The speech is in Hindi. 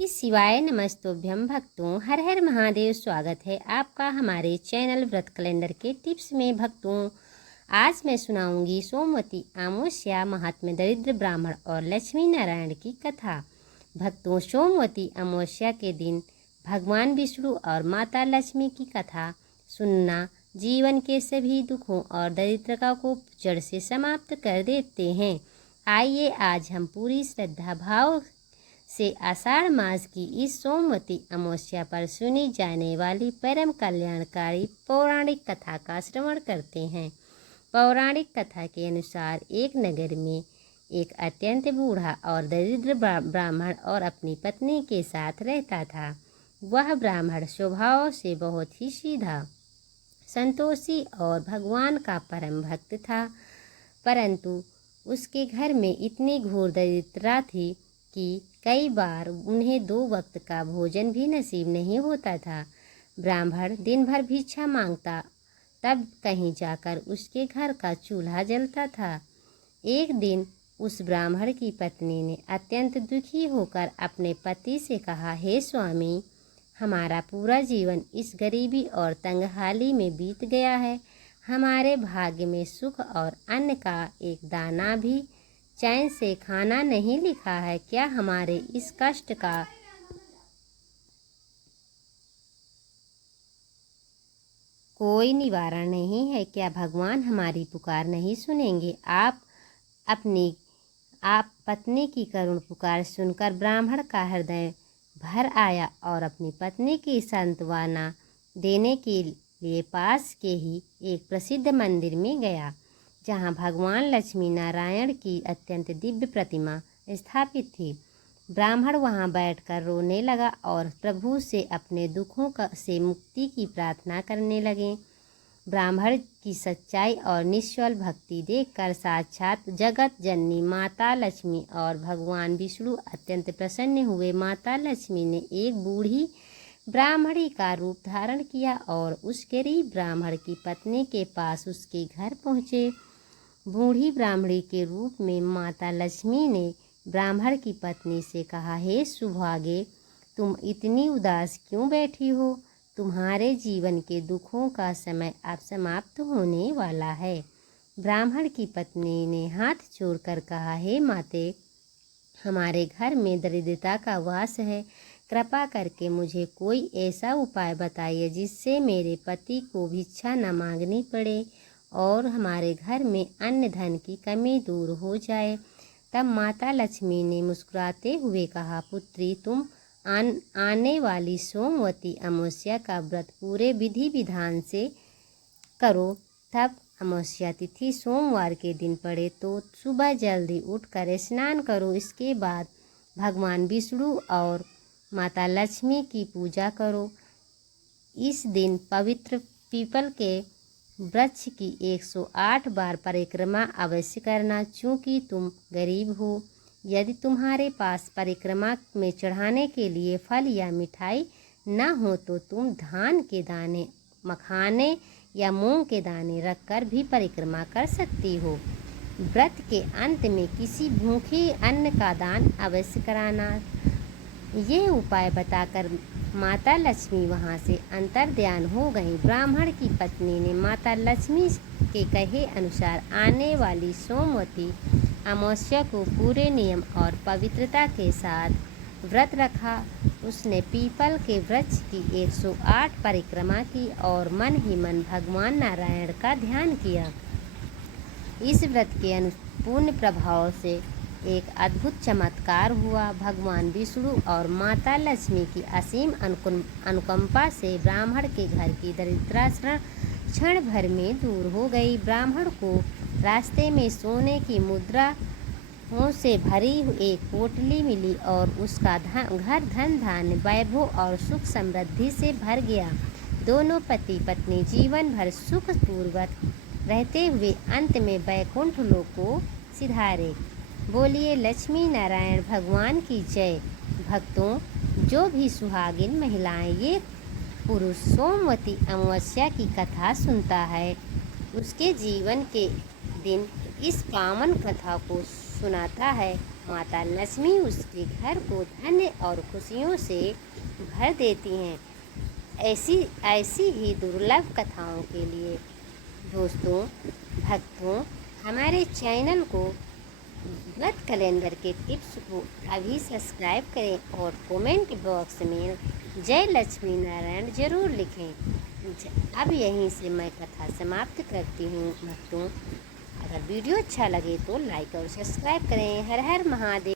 शिवाय नमस्तुभ्यं भक्तों। हर हर महादेव। स्वागत है आपका हमारे चैनल व्रत कैलेंडर के टिप्स में। भक्तों, आज मैं सुनाऊंगी सोमवती अमावस्या महात्म्य, दरिद्र ब्राह्मण और लक्ष्मी नारायण की कथा। भक्तों, सोमवती अमावस्या के दिन भगवान विष्णु और माता लक्ष्मी की कथा सुनना जीवन के सभी दुखों और दरिद्रता को जड़ से समाप्त कर देते हैं। आइए आज हम पूरी श्रद्धा भाव से आषाढ़ मास की इस सोमवती अमावस्या पर सुनी जाने वाली परम कल्याणकारी पौराणिक कथा का श्रवण करते हैं। पौराणिक कथा के अनुसार एक नगर में एक अत्यंत बूढ़ा और दरिद्र ब्राह्मण और अपनी पत्नी के साथ रहता था। वह ब्राह्मण स्वभाव से बहुत ही सीधा, संतोषी और भगवान का परम भक्त था, परंतु उसके घर में इतनी घोर दरिद्रता थी कि कई बार उन्हें 2 वक्त का भोजन भी नसीब नहीं होता था। ब्राह्मण दिन भर भिक्षा मांगता, तब कहीं जाकर उसके घर का चूल्हा जलता था। एक दिन उस ब्राह्मण की पत्नी ने अत्यंत दुखी होकर अपने पति से कहा, हे स्वामी, हमारा पूरा जीवन इस गरीबी और तंगहाली में बीत गया है। हमारे भाग्य में सुख और अन्न का एक दाना भी चैन से खाना नहीं लिखा है। क्या हमारे इस कष्ट का कोई निवारण नहीं है? क्या भगवान हमारी पुकार नहीं सुनेंगे? आप पत्नी की करुण पुकार सुनकर ब्राह्मण का हृदय भर आया और अपनी पत्नी की सांत्वना देने के लिए पास के ही एक प्रसिद्ध मंदिर में गया, जहाँ भगवान लक्ष्मी नारायण की अत्यंत दिव्य प्रतिमा स्थापित थी। ब्राह्मण वहाँ बैठकर रोने लगा और प्रभु से अपने दुखों से मुक्ति की प्रार्थना करने लगे। ब्राह्मण की सच्चाई और निश्चल भक्ति देखकर साक्षात जगत जननी माता लक्ष्मी और भगवान विष्णु अत्यंत प्रसन्न हुए। माता लक्ष्मी ने एक बूढ़ी ब्राह्मणी का रूप धारण किया और उस गरीब ब्राह्मण की पत्नी के पास उसके घर पहुँचे। बूढ़ी ब्राह्मणी के रूप में माता लक्ष्मी ने ब्राह्मण की पत्नी से कहा, हे सुभागे, तुम इतनी उदास क्यों बैठी हो? तुम्हारे जीवन के दुखों का समय अब समाप्त होने वाला है। ब्राह्मण की पत्नी ने हाथ जोड़कर कहा, हे माते, हमारे घर में दरिद्रता का वास है। कृपा करके मुझे कोई ऐसा उपाय बताइए जिससे मेरे पति को भिक्षा न मांगनी पड़े और हमारे घर में अन्न धन की कमी दूर हो जाए। तब माता लक्ष्मी ने मुस्कुराते हुए कहा, पुत्री, तुम आने वाली सोमवती अमावस्या का व्रत पूरे विधि विधान से करो। तब अमावस्या तिथि सोमवार के दिन पड़े तो सुबह जल्दी उठकर स्नान करो। इसके बाद भगवान विष्णु और माता लक्ष्मी की पूजा करो। इस दिन पवित्र पीपल के वृक्ष की 108 बार परिक्रमा अवश्य करना। चूँकि तुम गरीब हो, यदि तुम्हारे पास परिक्रमा में चढ़ाने के लिए फल या मिठाई न हो तो तुम धान के दाने, मखाने या मूंग के दाने रखकर भी परिक्रमा कर सकती हो। व्रत के अंत में किसी भूखे अन्न का दान अवश्य कराना। ये उपाय बताकर माता लक्ष्मी वहाँ से अंतर्ध्यान हो गई। ब्राह्मण की पत्नी ने माता लक्ष्मी के कहे अनुसार आने वाली सोमवती अमावस्या को पूरे नियम और पवित्रता के साथ व्रत रखा। उसने पीपल के वृक्ष की 108 परिक्रमा की और मन ही मन भगवान नारायण का ध्यान किया। इस व्रत के पूर्ण प्रभाव से एक अद्भुत चमत्कार हुआ। भगवान विष्णु और माता लक्ष्मी की असीम अनुकंपा से ब्राह्मण के घर की दरिद्रता क्षण भर में दूर हो गई। ब्राह्मण को रास्ते में सोने की मुद्राओं से भरी एक पोटली मिली और उसका घर धन धान्य, वैभव और सुख समृद्धि से भर गया। दोनों पति पत्नी जीवन भर सुखपूर्वक रहते हुए अंत में वैकुंठ लोक को सिधारे। बोलिए लक्ष्मी नारायण भगवान की जय। भक्तों, जो भी सुहागिन महिलाएं ये पुरुष सोमवती अमावस्या की कथा सुनता है, उसके जीवन के दिन इस पावन कथा को सुनाता है माता लक्ष्मी उसके घर को धन्य और खुशियों से भर देती हैं। ऐसी ऐसी ही दुर्लभ कथाओं के लिए दोस्तों, भक्तों, हमारे चैनल को व्रत कैलेंडर के टिप्स को अभी सब्सक्राइब करें और कमेंट बॉक्स में जय लक्ष्मी नारायण जरूर लिखें। अब यहीं से मैं कथा समाप्त करती हूँ भक्तों। अगर वीडियो अच्छा लगे तो लाइक और सब्सक्राइब करें। हर हर महादेव।